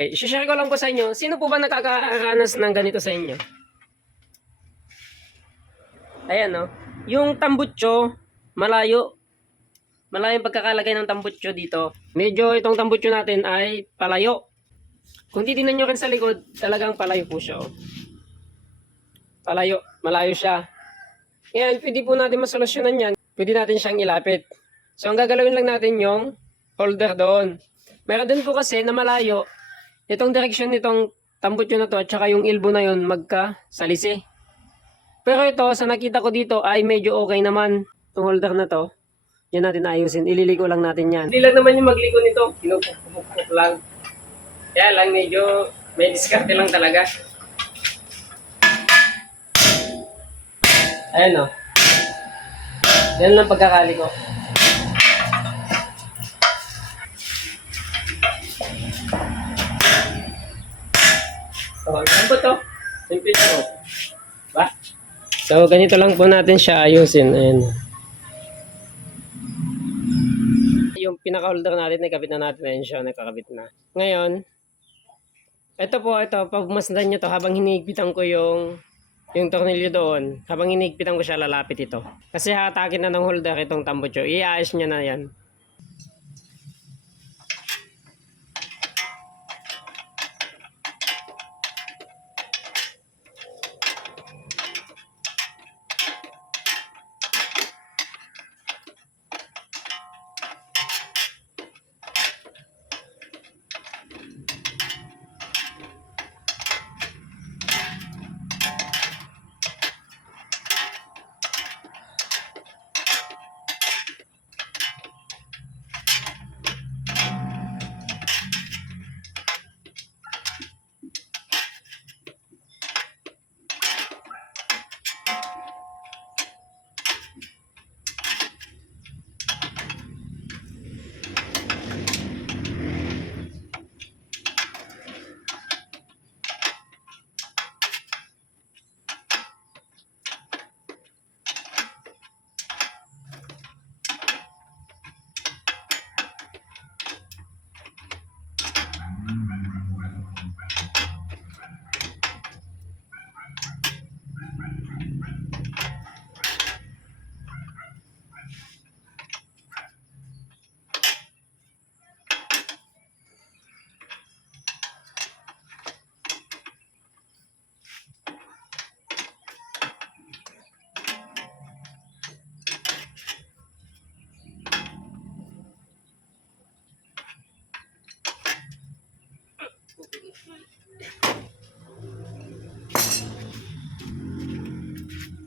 Okay, share ko lang po sa inyo. Sino po ba nakakaranas ng ganito sa inyo? Ayan, no? Yung tambutso, malayo. Malayo yung pagkakalagay ng tambutso dito. Medyo itong tambutso natin ay palayo. Kung titignan nyo rin sa likod, talagang palayo po siya. Oh. Palayo, malayo siya. Ngayon, pwede po natin masolusyonan yan. Pwede natin siyang ilapit. So, ang gagalawin lang natin yung holder doon. Meron din po kasi na malayo, itong direksyon nitong tambutso na to at saka yung ilbo na yon magkasalisi. Pero ito, sa nakita ko dito ay medyo okay naman. Itong holder na to. Yan natin ayusin. Ililiko lang natin yan. Hindi lang naman yung magligo nito. Pinupukpuk lang. Kaya lang medyo may diskarte lang talaga. Ayan o. Yan lang pagkakali ko. Simple. Ba? So, ganito lang po natin siya ayusin. Ayan. Yung pinaka-holder natin, nakabit na natin. Ayan siya, nakakabit na. Ngayon, ito po, ito, pagmasdan nyo to, habang hinigpitan ko yung yung tornilyo doon, habang hinigpitan ko siya, lalapit ito. Kasi hatakin na ng holder itong tambucho. Iayos niya na yan.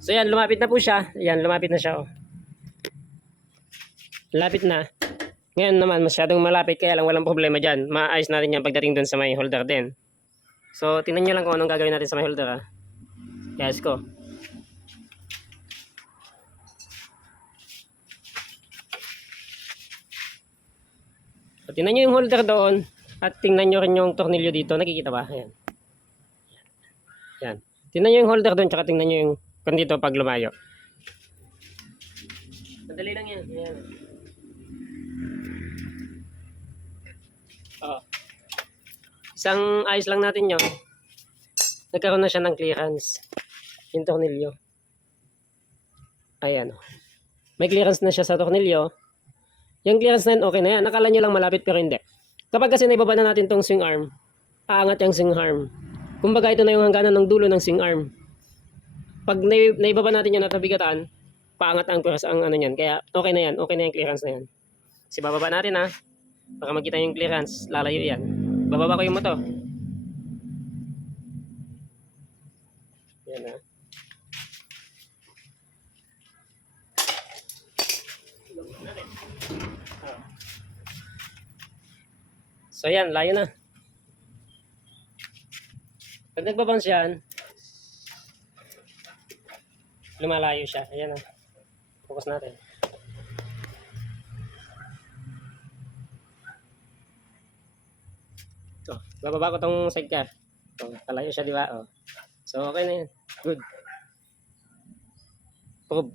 So yan, lumapit na po siya. Yan, lumapit na siya. Oh. Lapit na. Ngayon naman, masyadong malapit kaya lang walang problema dyan. Maayos natin yan pagdating dun sa may holder din. So, tingnan nyo lang kung anong gagawin natin sa may holder ha. Yes ko. So, tingnan nyo yung holder doon at tingnan nyo rin yung tornilyo dito. Nakikita ba? Ayan. Yan. Tingnan nyo yung holder doon tsaka tingnan nyo yung kung dito pag lumayo. Madali lang yan. Ayan. Oo. Isang ayos lang natin yun. Nagkaroon na siya ng clearance. Yung tornilyo. Ayan. oh. May clearance na siya sa tornilyo. Yung clearance na yun, okay na yan. Nakala nyo lang malapit pero hindi. Kapag kasi naibaba na natin tong swing arm, aangat yung swing arm. Kumbaga ito na yung hangganan ng dulo ng swing arm. Pag nai- naibaba natin yan at nabigatan, paangat ang clearance ang ano yan. Kaya okay na yan. Okay na yung clearance na yan. Kasi bababa natin ha. Para makita yung clearance, lalayo yan. Bababa ko yung motor. Yan ha. So yan, layo na. Pag nagbabounce yan, lumalayo siya. Ayan na. Focus natin. So, bababa ko tong sidecar. So, kalayo siya, di ba? Oh. So, okay na yan. Good. Prove.